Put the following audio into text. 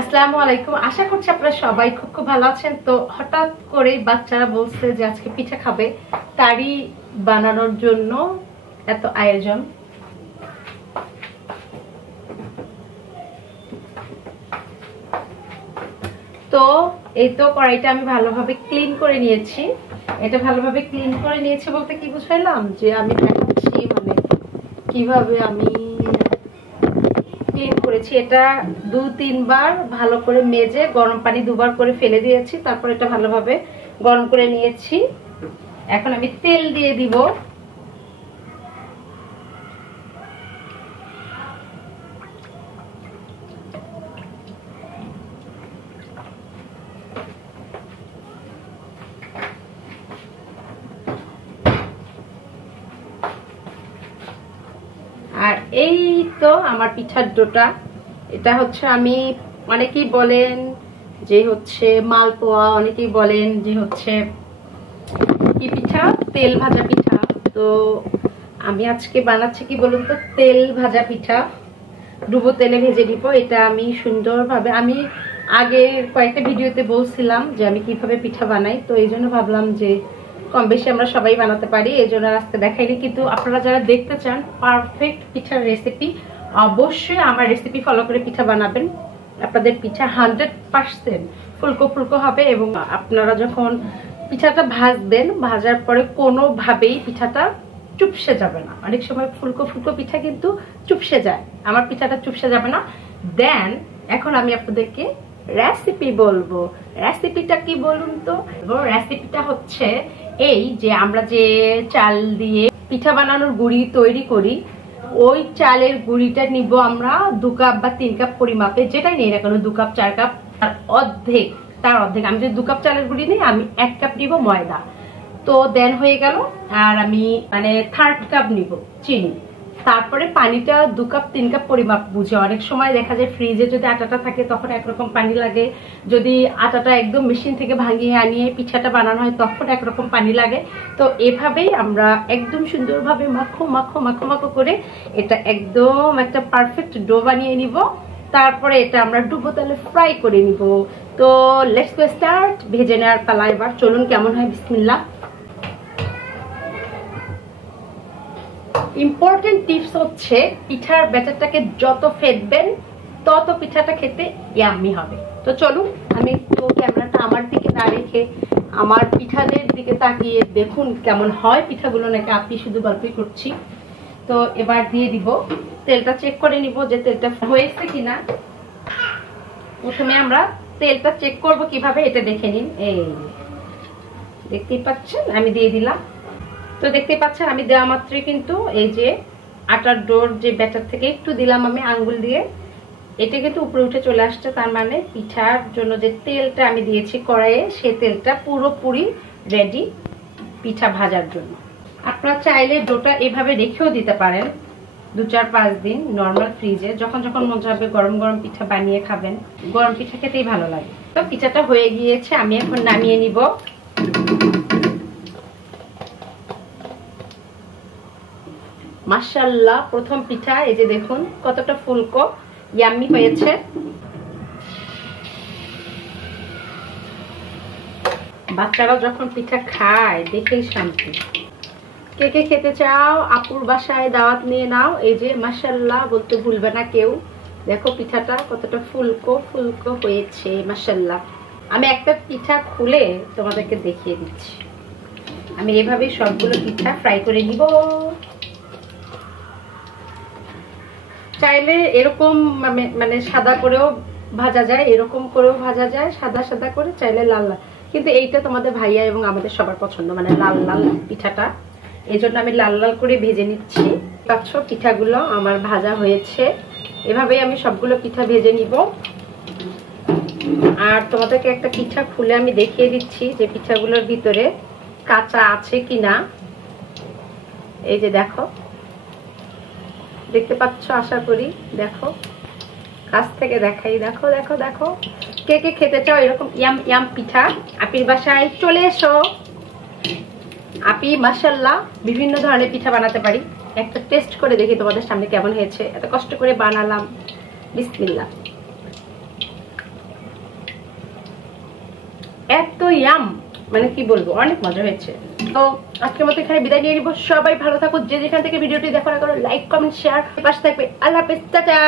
আসসালামু আলাইকুম। আশা করছি আপনারা সবাই খুব খুব ভালো আছেন। তো হঠাৎ করে বাচ্চারা বলছে যে আজকে পিঠা খাবে, তারই বানানোর জন্য এত আয়োজন। তো এই তো কড়াইটা আমি ভালোভাবে ক্লিন করে নিয়েছি। এটা ভালোভাবে ক্লিন করে নিয়েছি বলতে কি বুঝাইলাম, যে আমি দেখাচ্ছি মানে কিভাবে আমি ক্লিন করেছি। এটা 2-3 বার ভালো করে মেজে গরম পানি 2 বার করে ফেলে দিয়েছি, তারপর এটা ভালোভাবে গরম করে নিয়েছি। এখন আমি তেল দিয়ে দিব। আর এই তো আমার পিঠার ডোটা। এটা হচ্ছে আমি, অনেকেই বলেন যে হচ্ছে মালপোয়া, অনেকেই বলেন যে হচ্ছে কি পিঠা, তেল ভাজা পিঠা। তো আমি আজকে বানাচ্ছি কি বলুন তো, তেল ভাজা পিঠা। ডুবো তেলে ভেজে দিব। এটা আমি সুন্দরভাবে, আমি আগে কয়েকটা ভিডিওতে বলছিলাম যে আমি কিভাবে পিঠা বানাই, তো এই জন্য ভাবলাম যে কম বেশি আমরা সবাই বানাতে পারি, এই জন্য আজকে দেখাইনি। কিন্তু আপনারা যারা দেখতে চান পারফেক্ট পিঠার রেসিপি, অবশ্যই আমার রেসিপি ফলো করে পিঠা বানাবেন। আপনাদের পিঠা 100% ফুলকো ফুলকো হবে। এবং আপনারা যখন পিঠাটা ভাজবেন, ভাজার পরে কোনোভাবেই পিঠাটা চুপসে যাবে না। অনেক সময় ফুলকো ফুলকো পিঠা কিন্তু চুপসে যায়, আমার পিঠাটা চুপসে যাবে না। দেন এখন আমি আপনাদেরকে রেসিপি বলবো। রেসিপিটা কি বলুন তো? রেসিপিটা হচ্ছে এই যে আমরা যে চাল দিয়ে পিঠা বানানোর গুঁড়ি তৈরি করি, ওই চালের গুঁড়িটা নিব আমরা 2 কাপ বা 3 কাপ পরিমাপে, যেটাই নেই না কেন, 2 কাপ 4 কাপ, তার অর্ধেক। আমি যদি 2 কাপ চালের গুঁড়ি নিই, আমি 1 কাপ নিব ময়দা। তো দেন হয়ে গেল। আর আমি মানে 1/3 কাপ নিব চিনি। তারপরে পানিটা 2 কাপ 3 কাপ পরিমাপ বুঝে। অনেক সময় দেখা যায় ফ্রিজে যদি আটাটা থাকে তখন একরকম পানি লাগে, যদি আটাটা একদম মেশিন থেকে ভাঙিয়ে আনিয়ে পিঠাটা বানানো হয় তখন একরকম পানি লাগে। তো এভাবেই আমরা একদম সুন্দরভাবে মাখো মাখো মাখো মাখো করে এটা একদম একটা পারফেক্ট ডো বানিয়ে নিব। তারপরে এটা আমরা ডুবো তেলে ফ্রাই করে নিব। তো লেটস গো স্টার্ট। ভেজে নেওয়ার পালা এবার। চলুন কেমন হয়, বিসমিল্লাহ। ইম্পর্টেন্ট টিপস হচ্ছে পিঠার ব্যাটারটাকে যত ফেটবেন তত পিঠাটা খেতে ইয়াম্মি হবে। তো চলুন, আমি তো ক্যামেরাটা আমার দিকে না রেখে আমার পিঠাদের দিকে তাকিয়ে দেখুন কেমন হয় পিঠাগুলো, নাকি আপনি শুধু গল্পই করছি। তো এবার দিয়ে দিব। তেলটা চেক করে নিব যে তেলটা হয়েছে কিনা। প্রথমে আমরা তেলটা চেক করব কিভাবে, এটা দেখে নিন। এই দেখতেই পাচ্ছেন আমি দিয়ে দিলাম। তো দেখতে পাচ্ছেন আমি দেওয়া মাত্রই কিন্তু এই যে আটার ডোর যে ব্যাটার থেকে একটু দিলাম আমি আঙ্গুল দিয়ে, এটা কিন্তু উপরে উঠে চলে আসছে। তার মানে পিঠার জন্য যে তেলটা আমি দিয়েছি কড়াইয়ে, সেই তেলটা পুরোপুরি রেডি পিঠা ভাজার জন্য। আপনারা চাইলে ডোটা এভাবে রেখেও দিতে পারেন 2-4-5 দিন নর্মাল ফ্রিজে, যখন যখন মন চাইবে গরম গরম পিঠা বানিয়ে খাবেন। গরম পিঠা খেতেই ভালো লাগে। তো পিঠাটা হয়ে গিয়েছে, আমি এখন নামিয়ে নিব। মাশাআল্লাহ, প্রথম পিঠা এই যে দেখুন কতটা ফুলকো ইয়াম্মি হয়েছে। বাচ্চারা যখন পিঠা খায় দেখেই শান্তি। কে কে খেতে চাও আপুর বাসায় দাওয়াত নিয়ে নাও। এই যে মাশাআল্লাহ বলতে ভুলবে না কেউ। দেখো পিঠাটা কতটা ফুলকো ফুলকো হয়েছে, মাশাআল্লাহ। আমি একটা পিঠা খুলে তোমাদেরকে দেখিয়ে দিচ্ছি। আমি এভাবেই সবগুলো পিঠা ফ্রাই করে নিব। চাইলে এরকম মানে সাদা করেও ভাজা যায়, এরকম করেও ভাজা যায়, সাদা সাদা করে, চাইলে লাল লাল। কিন্তু এইটা তোমাদের ভাইয়া এবং আমাদের সবার পছন্দ, মানে লাল লাল পিঠাটা। এই জন্য আমি লাল লাল করে ভেজে নিচ্ছি। পাচ্ছ পিঠাগুলো আমার ভাজা হয়েছে। এভাবেই আমি সবগুলো পিঠা ভেজে নিব। আর তোমাদেরকে একটা পিঠা খুলে আমি দেখিয়ে দিচ্ছি যে পিঠাগুলোর ভিতরে কাঁচা আছে কিনা। এই যে দেখো, দেখতে পাচ্ছ আশা করি। দেখো কাছ থেকে দেখাই, দেখো দেখো দেখো। কে কে খেতে চাও এরকম ইয়াম ইয়াম পিঠা, আপির বাসায় চলে এসো। আপি মাশাআল্লাহ বিভিন্ন ধরনের পিঠা বানাতে পারি। একটা টেস্ট করে দেখি তোমাদের সামনে কেমন হয়েছে। এত কষ্ট করে বানালাম। বিসমিল্লাহ। এত ইয়াম, মানে কি বলবো, অনেক মজা হয়েছে। তো আজকের মতো এখানে বিদায় নিয়ে নিবো। সবাই ভালো থাকো, যে যেখান থেকে ভিডিওটি দেখো না করো, লাইক কমেন্ট শেয়ার, পাশে থাকবে। আল্লাহ হাফেজ, টাটা।